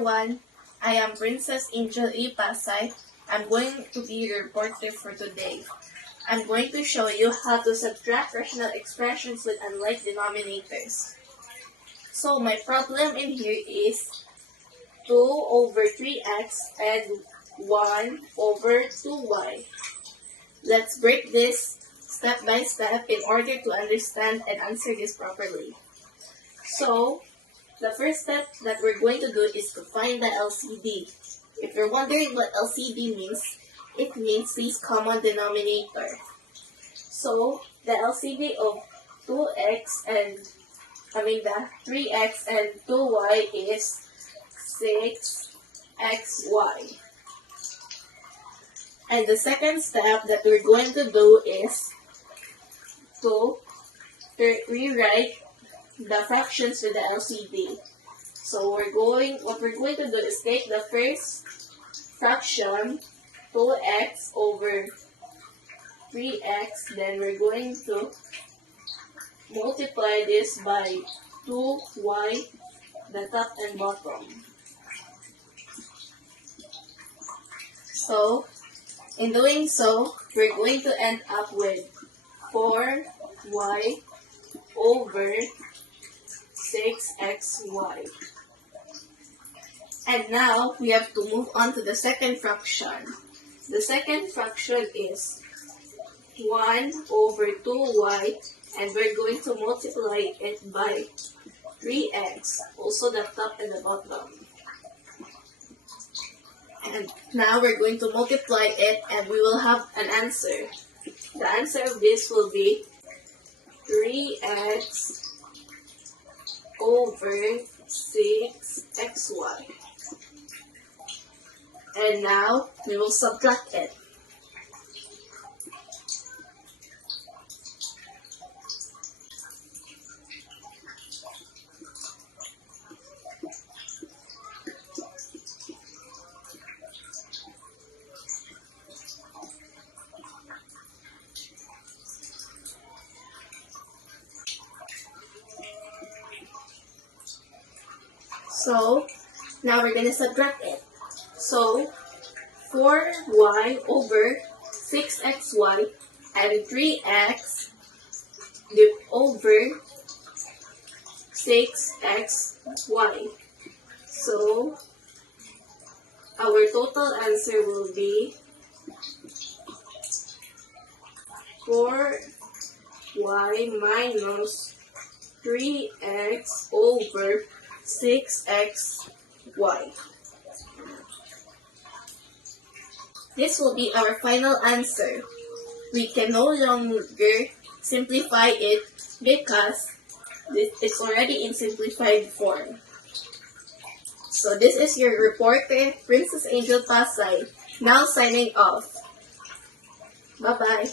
everyone, I am Princess Angel E. Pasay. I'm going to be your reporter for today. I'm going to show you how to subtract rational expressions with unlike denominators. So my problem in here is 2 over 3x and 1 over 2y. Let's break this step by step in order to understand and answer this properly. So, the first step that we're going to do is to find the LCD. If you're wondering what LCD means, it means least common denominator. So, the LCD of the 3x and 2y is 6xy. And the second step that we're going to do is to rewrite the fractions with the LCD. So what we're going to do is take the first fraction, 2x over 3x, then we're going to multiply this by 2y, the top and bottom. So, in doing so, we're going to end up with 4y over 6xy. And now, we have to move on to the second fraction. The second fraction is 1 over 2y, and we're going to multiply it by 3x, also the top and the bottom. And now we're going to multiply it, and we will have an answer. The answer of this will be 3x over 6xy. And now, we will subtract it. So, now we're going to subtract it. So, 4y over 6xy and 3x over 6xy. So, our total answer will be 4y minus 3x over 6xy. This will be our final answer. We can no longer simplify it because it's already in simplified form. So this is your reporter, Princess Angel Pasay, now signing off. Bye-bye.